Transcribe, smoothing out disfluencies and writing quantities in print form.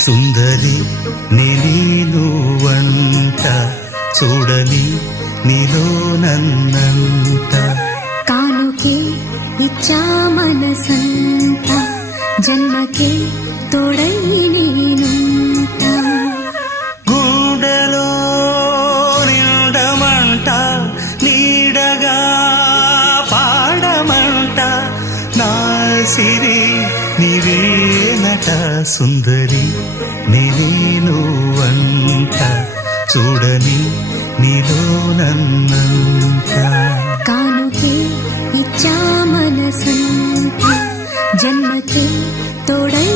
సుందరి నేను వంట చూడని నీలో నన్నంత కానుకే ఇచ్చా మనసంత జన్మకే తోడై నేనుంట గుండెలో నిండమంట నీడగా పాడమంట నా సిరి నీవేనట సుందరి నేను వంట చూడని నీలో నన్నంత కానుకే ఇచ్చా మనసంత జన్మకే తోడై